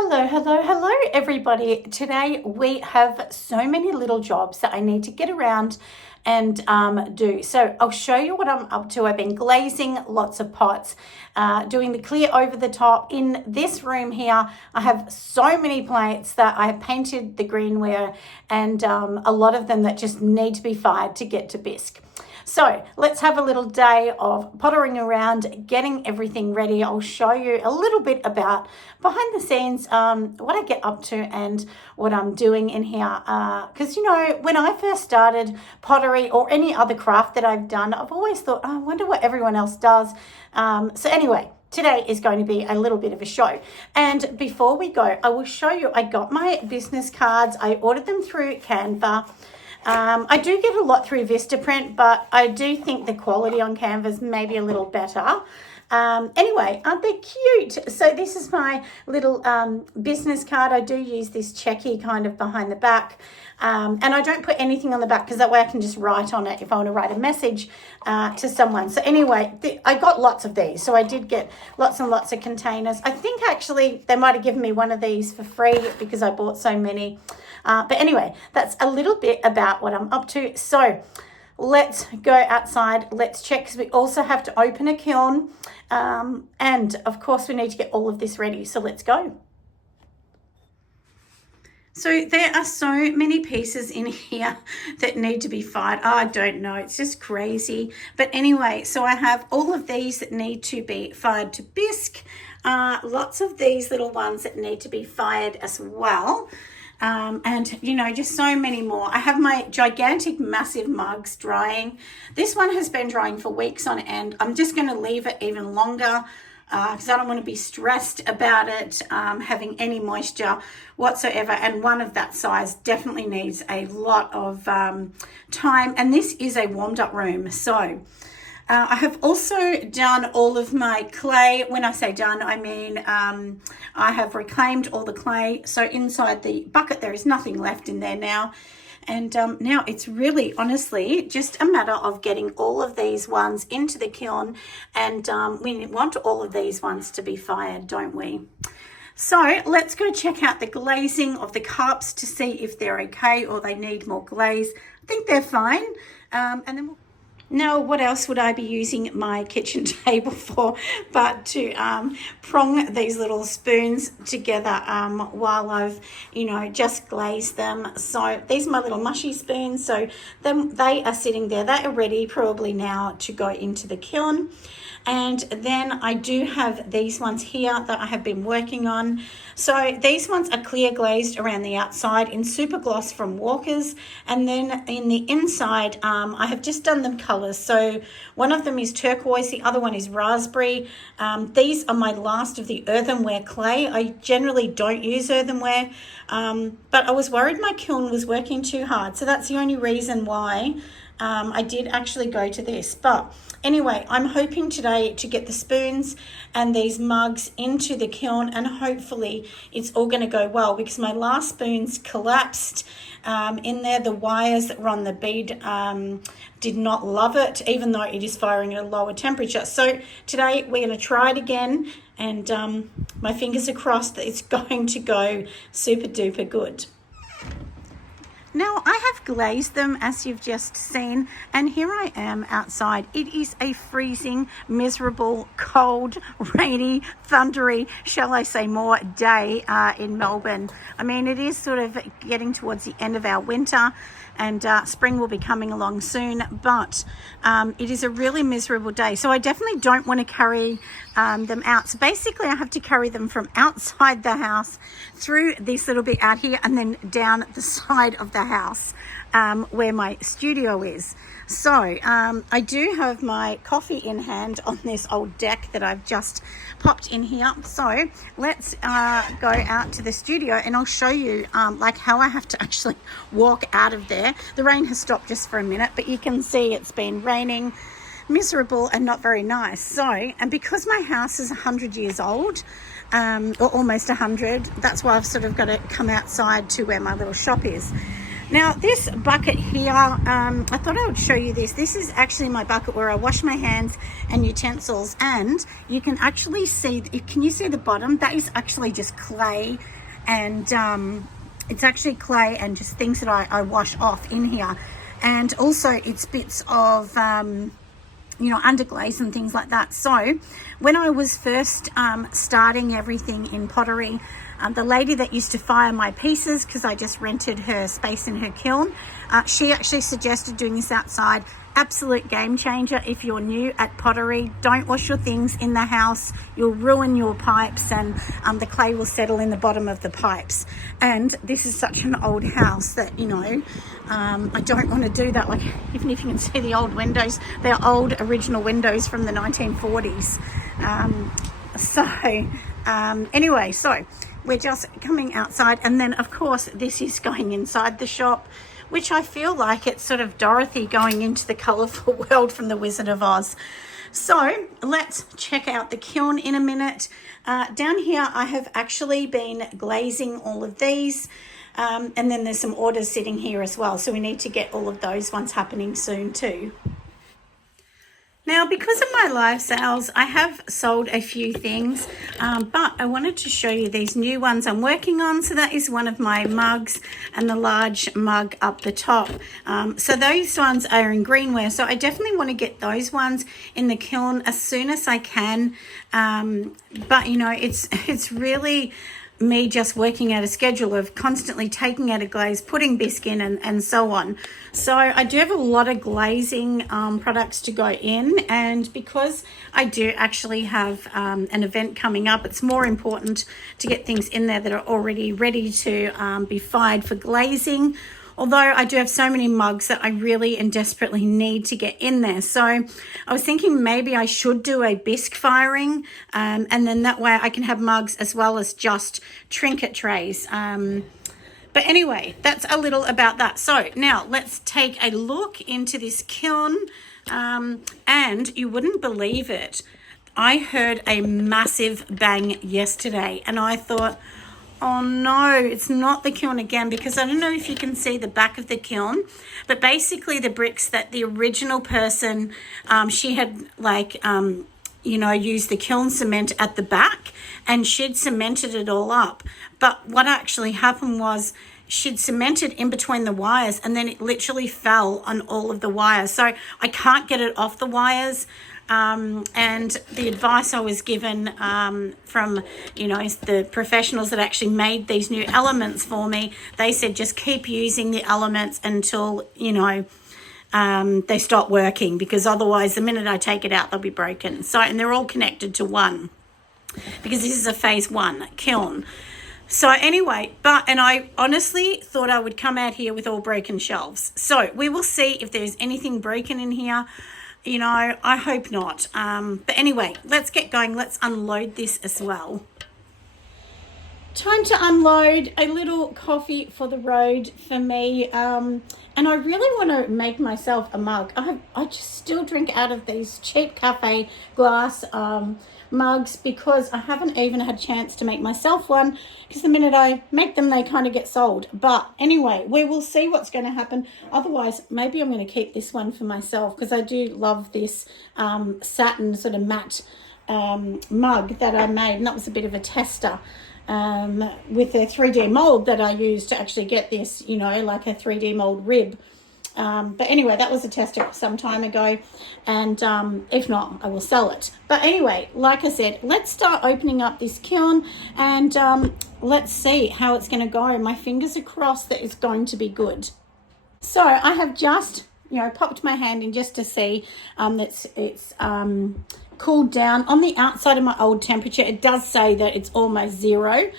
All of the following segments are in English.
Hello, everybody. Today we have so many little jobs that I need to get around and do. So I'll show you what I'm up to. I've been glazing lots of pots, doing the clear over the top. In this room here, I have so many plates that I have painted the greenware and a lot of them that just need to be fired to get to bisque. So let's have a little day of pottering around, getting everything ready. I'll show you a little bit about behind the scenes, what I get up to and what I'm doing in here. Because, when I first started pottery or any other craft that I've done, I've always thought, oh, I wonder what everyone else does. So anyway, today is going to be a little bit of a show. And before we go, I will show you, I got my business cards. I ordered them through Canva. I do get a lot through Vistaprint, but I do think the quality on Canva is maybe a little better. Anyway, aren't they cute? So this is my little business card. I do use this checky kind of behind the back. And I don't put anything on the back because that way I can just write on it if I want to write a message to someone. So anyway, I got lots of these. So I did get lots and lots of containers. I think actually they might have given me one of these for free because I bought so many. But anyway, that's a little bit about what I'm up to. So let's go outside. Let's check because we also have to open a kiln. And of course, we need to get all of this ready. So let's go. So there are so many pieces in here that need to be fired. Oh, I don't know. It's just crazy. But anyway, so I have all of these that need to be fired to bisque. Lots of these little ones that need to be fired as well. And just so many more. I have my gigantic massive mugs drying. This one has been drying for weeks on end. I'm just going to leave it even longer because I don't want to be stressed about it having any moisture whatsoever. And one of that size definitely needs a lot of time, and this is a warmed up room. So I have also done all of my clay. When I say done, I mean I have reclaimed all the clay. So inside the bucket, there is nothing left in there now. And now it's really, honestly, just a matter of getting all of these ones into the kiln. And we want all of these ones to be fired, don't we? So let's go check out the glazing of the cups to see if they're okay or they need more glaze. I think they're fine. And then now, what else would I be using my kitchen table for but to prong these little spoons together while I've, just glazed them. So these are my little mushy spoons. So they are sitting there. They are ready probably now to go into the kiln. And then I do have these ones here that I have been working on. So these ones are clear glazed around the outside in super gloss from Walker's. And then in the inside, I have just done them colours. So one of them is turquoise, the other one is raspberry. These are my last of the earthenware clay. I generally don't use earthenware, but I was worried my kiln was working too hard. So that's the only reason why I did actually go to this. But anyway, I'm hoping today to get the spoons and these mugs into the kiln, and hopefully it's all going to go well because my last spoons collapsed in there. The wires that were on the bead did not love it, even though it is firing at a lower temperature. So today we're going to try it again, and my fingers are crossed that it's going to go super duper good. Now, I have glazed them, as you've just seen, and here I am outside. It is a freezing, miserable, cold, rainy, thundery, shall I say more, day in Melbourne. I mean, it is sort of getting towards the end of our winter, and spring will be coming along soon, but it is a really miserable day. So I definitely don't want to carry them out. So basically I have to carry them from outside the house through this little bit out here and then down the side of the house where my studio is. So I do have my coffee in hand on this old deck that I've just popped in here. So let's go out to the studio and I'll show you how I have to actually walk out of there. The rain has stopped just for a minute, but you can see it's been raining, miserable and not very nice. So, and because my house is 100 years old, or almost 100, that's why I've sort of got to come outside to where my little shop is. Now this bucket here, I thought I would show you this. This is actually my bucket where I wash my hands and utensils, and you can actually see, can you see the bottom? That is actually just clay, and it's actually clay and just things that I wash off in here. And also it's bits of underglaze and things like that. So when I was first starting everything in pottery, the lady that used to fire my pieces, because I just rented her space in her kiln, she actually suggested doing this outside. Absolute game changer if you're new at pottery. Don't wash your things in the house. You'll ruin your pipes, and the clay will settle in the bottom of the pipes. And this is such an old house that, I don't want to do that. Like, even if you can see the old windows, they're old original windows from the 1940s. Anyway, so we're just coming outside, and then of course this is going inside the shop, which I feel like it's sort of Dorothy going into the colourful world from the Wizard of Oz. So let's check out the kiln in a minute. Down here I have actually been glazing all of these, and then there's some orders sitting here as well, so we need to get all of those ones happening soon too. Now, because of my live sales, I have sold a few things, but I wanted to show you these new ones I'm working on. So that is one of my mugs and the large mug up the top. So those ones are in greenware. So I definitely want to get those ones in the kiln as soon as I can. But, it's really me just working out a schedule of constantly taking out a glaze, putting bisque in, and so on. So I do have a lot of glazing products to go in, and because I do actually have an event coming up, it's more important to get things in there that are already ready to be fired for glazing. Although I do have so many mugs that I really and desperately need to get in there. So I was thinking maybe I should do a bisque firing, and then that way I can have mugs as well as just trinket trays. But anyway, that's a little about that. So now let's take a look into this kiln, and you wouldn't believe it. I heard a massive bang yesterday, and I thought, oh no, it's not the kiln again, because I don't know if you can see the back of the kiln, but basically the bricks that the original person, she had used the kiln cement at the back, and she'd cemented it all up. But what actually happened was she'd cemented in between the wires, and then it literally fell on all of the wires. So I can't get it off the wires. And the advice I was given from, the professionals that actually made these new elements for me, they said just keep using the elements until, they stop working, because otherwise the minute I take it out, they'll be broken. So, and they're all connected to one, because this is a phase 1 kiln. So anyway, and I honestly thought I would come out here with all broken shelves. So we will see if there's anything broken in here. I hope not. But anyway, let's get going. Let's unload this as well. Time to unload. A little coffee for the road for me. And I really want to make myself a mug. I just still drink out of these cheap cafe glass mugs, because I haven't even had a chance to make myself one, because the minute I make them, they kind of get sold. But anyway, we will see what's going to happen. Otherwise, maybe I'm going to keep this one for myself, because I do love this satin sort of matte mug that I made, and that was a bit of a tester with a 3D mold that I used to actually get this, like a 3D mold rib. But anyway, that was a tester some time ago, and if not, I will sell it. But anyway, like I said, let's start opening up this kiln, and let's see how it's going to go. My fingers are crossed that it's going to be good. So I have just, popped my hand in just to see that it's cooled down. On the outside of my old temperature, it does say that it's almost 0,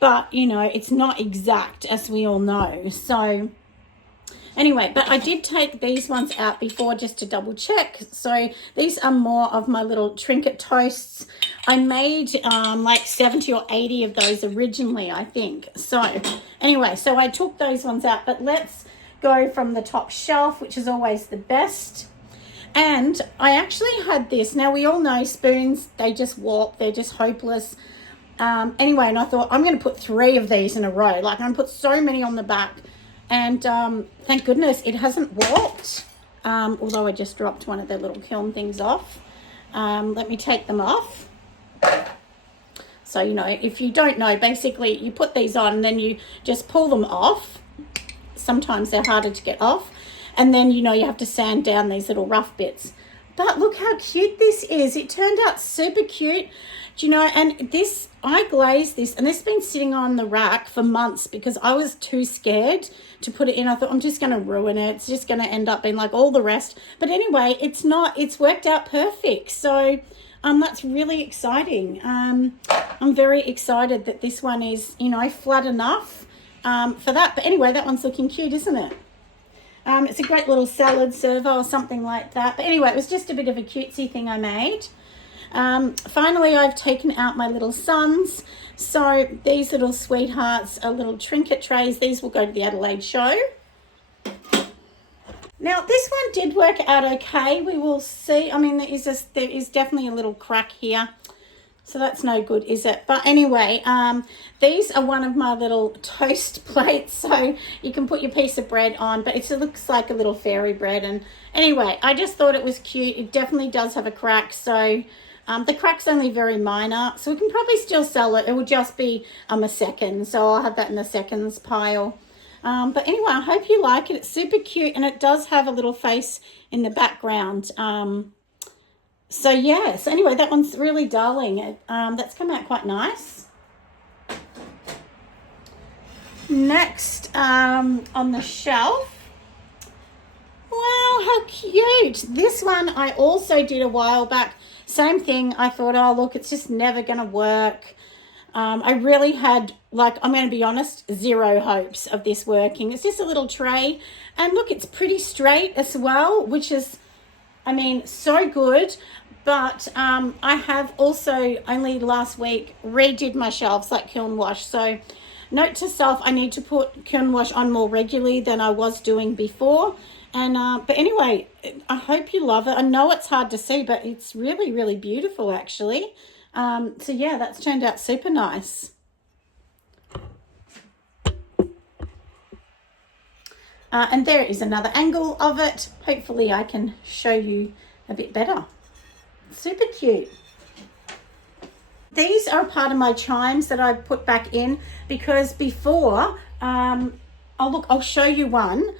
but, it's not exact, as we all know. So anyway, but I did take these ones out before just to double check. So these are more of my little trinket toasts. I made like 70 or 80 of those originally, I think. So anyway, so I took those ones out, but let's go from the top shelf, which is always the best. And I actually had this. Now, we all know spoons, they just warp, they're just hopeless. Anyway, and I thought I'm going to put 3 of these in a row. Like, I'm going to put so many on the back. And thank goodness it hasn't warped, although I just dropped one of the little kiln things off. Let me take them off. So, you know, if you don't know, basically you put these on and then you just pull them off. Sometimes they're harder to get off. And then, you know, you have to sand down these little rough bits. But look how cute this is. It turned out super cute. Do you know, and this, I glazed this, and this has been sitting on the rack for months because I was too scared to put it in. I thought, I'm just going to ruin it. It's just going to end up being like all the rest. But anyway, it's not. It's worked out perfect. So that's really exciting. I'm very excited that this one is, you know, flat enough for that. But anyway, that one's looking cute, isn't it? It's a great little salad server or something like that. But anyway, it was just a bit of a cutesy thing I made. Finally, I've taken out my little suns. So these little sweethearts are little trinket trays. These will go to the Adelaide show. Now, this one did work out okay. We will see. I mean, there is definitely a little crack here. So that's no good, is it? But anyway, these are one of my little toast plates. So you can put your piece of bread on, but it looks like a little fairy bread. And anyway, I just thought it was cute. It definitely does have a crack. So the crack's only very minor. So we can probably still sell it. It will just be a second. So I'll have that in the seconds pile. But anyway, I hope you like it. It's super cute. And it does have a little face in the background. So yeah, so anyway, that one's really darling. That's come out quite nice. Next, on the shelf. Wow, how cute. This one I also did a while back. Same thing. I thought, oh, look, it's just never going to work. I really had, like, I'm going to be honest, zero hopes of this working. It's just a little tray. And look, it's pretty straight as well, which is, I mean, so good. But I have also only last week redid my shelves like kiln wash. So note to self, I need to put kiln wash on more regularly than I was doing before. And but anyway, I hope you love it. I know it's hard to see, but it's really, really beautiful actually. So yeah, that's turned out super nice. And there is another angle of it. Hopefully I can show you a bit better. Super cute. These are part of my chimes that I put back in because before, I'll show you one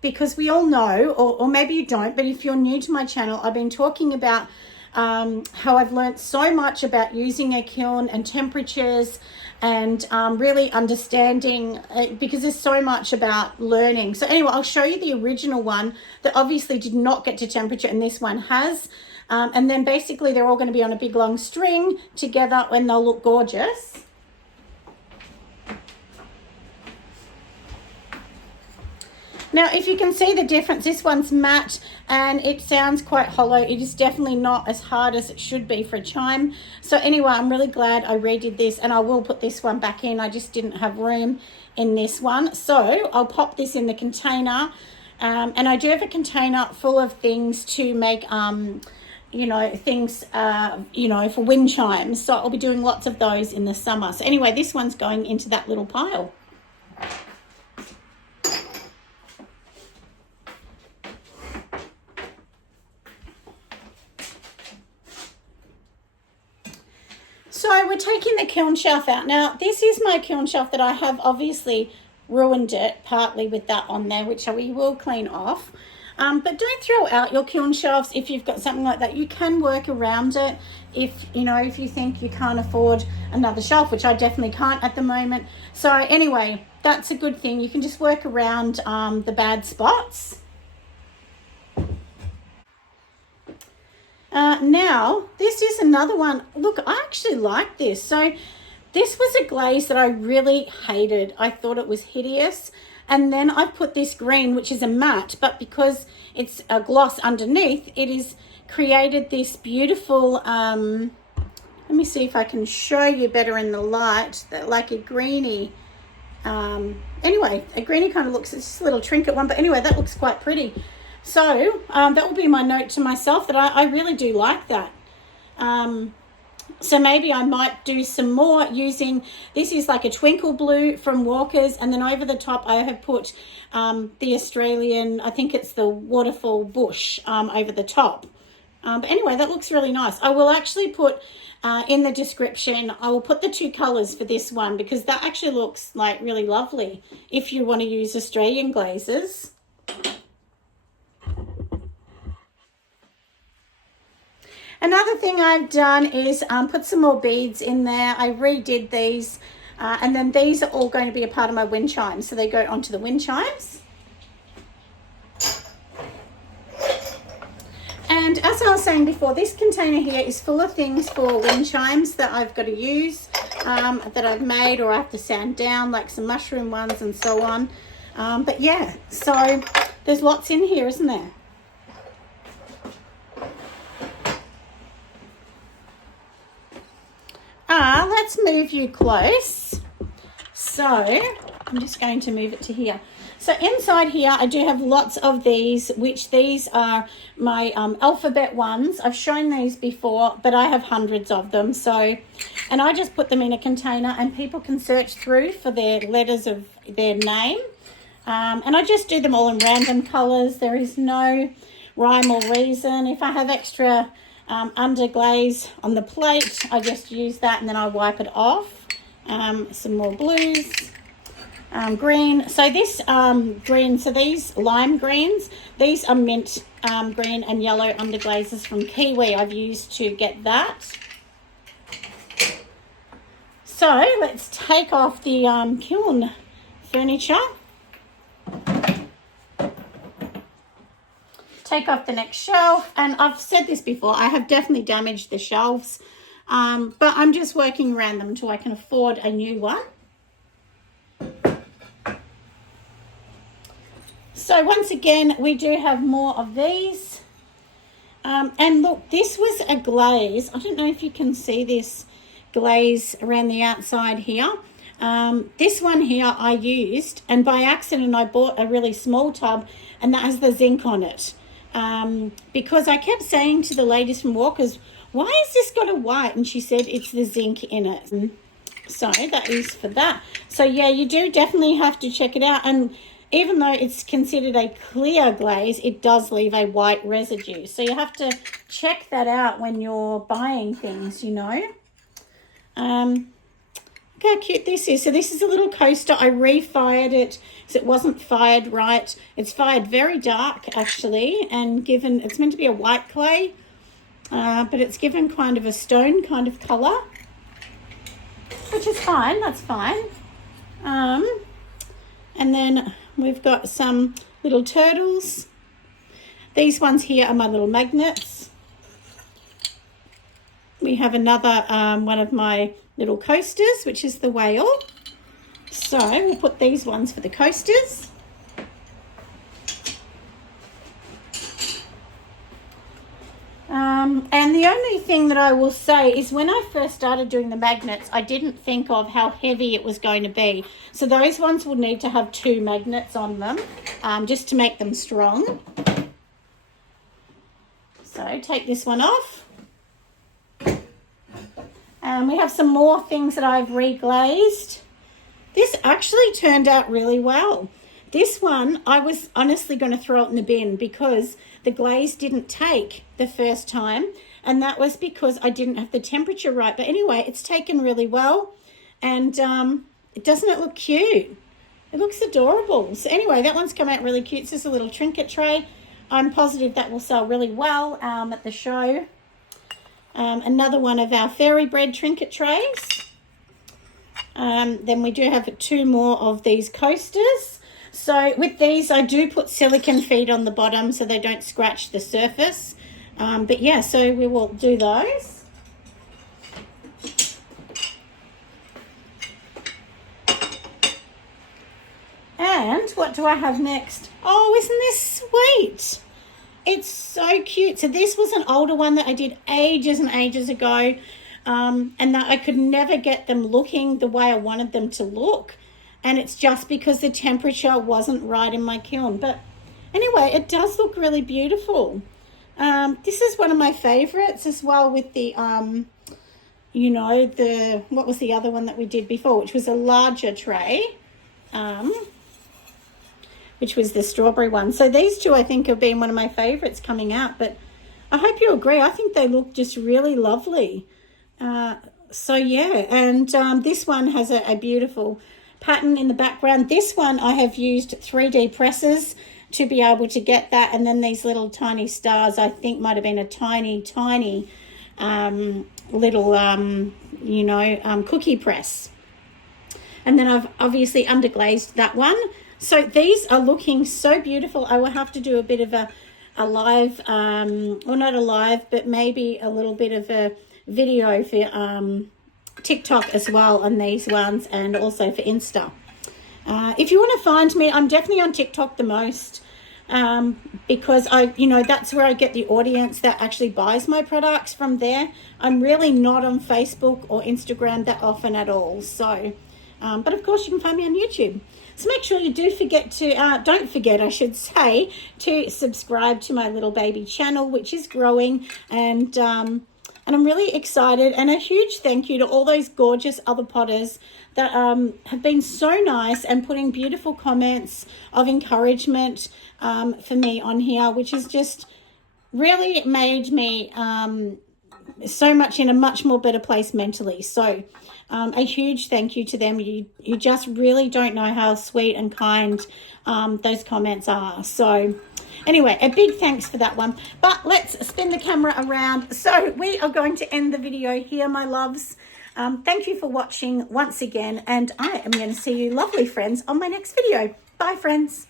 because we all know, or maybe you don't, but if you're new to my channel, I've been talking about how I've learned so much about using a kiln and temperatures and really understanding because there's so much about learning. So anyway, I'll show you the original one that obviously did not get to temperature and this one has. And then basically they're all going to be on a big long string together and they'll look gorgeous. Now, if you can see the difference, this one's matte and it sounds quite hollow. It is definitely not as hard as it should be for a chime. So anyway, I'm really glad I redid this and I will put this one back in. I just didn't have room in this one. So I'll pop this in the container. And I do have a container full of things to make, you know, things, you know, for wind chimes. So I'll be doing lots of those in the summer. So anyway, this one's going into that little pile. So we're taking the kiln shelf out. Now, this is my kiln shelf that I have obviously ruined it partly with that on there, which we will clean off. But don't throw out your kiln shelves if you've got something like that. You can work around it if, you know, if you think you can't afford another shelf, which I definitely can't at the moment. So anyway, that's a good thing. You can just work around the bad spots. Now, this is another one. Look, I actually like this. So this was a glaze that I really hated. I thought it was hideous. And then I put this green, which is a matte, but because it's a gloss underneath, it is created this beautiful, let me see if I can show you better in the light, that like a greeny, anyway, a greeny kind of looks, it's just a little trinket one, but anyway, that looks quite pretty. So that will be my note to myself that I really do like that. So maybe I might do some more using, this is like a twinkle blue from Walker's, and then over the top I have put the Australian, I think it's the waterfall bush over the top. But anyway, that looks really nice. I will actually put in the description, I will put the 2 colours for this one, because that actually looks like really lovely if you want to use Australian glazes. Another thing I've done is put some more beads in there. I redid these, and then these are all going to be a part of my wind chimes, so they go onto the wind chimes. And as I was saying before, this container here is full of things for wind chimes that I've got to use, that I've made or I have to sand down, like some mushroom ones and so on. But yeah, so there's lots in here, isn't there? Let's move you close. So I'm just going to move it to here. So inside here, I do have lots of these, which these are my alphabet ones. I've shown these before, but I have hundreds of them. So, and I just put them in a container and people can search through for their letters of their name. And I just do them all in random colours. There is no rhyme or reason. If I have extra underglaze on the plate, I just use that and then I wipe it off. Some more blues, green. So this green, so these lime greens, these are mint green and yellow underglazes from Kiwi. I've used to get that. So let's take off the Kiln furniture. Take off the next shelf, and I've said this before, I have definitely damaged the shelves, but I'm just working around them until I can afford a new one. So once again, we do have more of these, and look, this was a glaze. I don't know if you can see this glaze around the outside here. This one here I used, and by accident I bought a really small tub, and that has the zinc on it. Because I kept saying to the ladies from Walker's, why has this got a white? And she said it's the zinc in it. So that is for that. So yeah, you do definitely have to check it out. And even though it's considered a clear glaze, it does leave a white residue. So you have to check that out when you're buying things, you know. Look how cute this is. So this is a little coaster. I refired it because it wasn't fired right. It's fired very dark actually, and given, it's meant to be a white clay, but it's given kind of a stone kind of colour, which is fine. That's fine. And then we've got some little turtles. These ones here are my little magnets. We have another one of my little coasters, which is the whale. So we'll put these ones for the coasters. And the only thing that I will say is when I first started doing the magnets, I didn't think of how heavy it was going to be. So those ones will need to have 2 magnets on them, just to make them strong. So take this one off. We have some more things that I've reglazed. This actually turned out really well. This one, I was honestly going to throw it in the bin because the glaze didn't take the first time, and that was because I didn't have the temperature right. But anyway, it's taken really well, and doesn't it look cute? It looks adorable. So anyway, that one's come out really cute. It's just a little trinket tray. I'm positive that will sell really well at the show. Another one of our fairy bread trinket trays. Then we do have 2 more of these coasters. So with these, I do put silicone feet on the bottom so they don't scratch the surface. But yeah, so we will do those. And what do I have next? Oh, isn't this sweet? It's so cute. So this was an older one that I did ages and ages ago, and that I could never get them looking the way I wanted them to look, and it's just because the temperature wasn't right in my kiln. But anyway, it does look really beautiful. This is one of my favorites as well, with the you know, what was the other one that we did before, which was a larger tray, which was the strawberry one. So these two, I think, have been one of my favorites coming out, but I hope you agree. I think they look just really lovely. So yeah, and this one has a beautiful pattern in the background. This one I have used 3D presses to be able to get that, and then these little tiny stars, I think might have been a tiny little cookie press. And then I've obviously underglazed that one. So these are looking so beautiful. I will have to do a bit of a live, or not a live, but maybe a little bit of a video for TikTok as well on these ones, and also for Insta. If you want to find me, I'm definitely on TikTok the most, because that's where I get the audience that actually buys my products from there. I'm really not on Facebook or Instagram that often at all. So, but of course you can find me on YouTube. So make sure you don't forget, I should say, to subscribe to my little baby channel, which is growing, and I'm really excited. And a huge thank you to all those gorgeous other potters that have been so nice and putting beautiful comments of encouragement for me on here, which has just really made me so much in a much more better place mentally. So a huge thank you to them. You just really don't know how sweet and kind those comments are. So anyway, a big thanks for that one. But let's spin the camera around. So we are going to end the video here, my loves. Thank you for watching once again, and I am going to see you lovely friends on my next video. Bye, friends.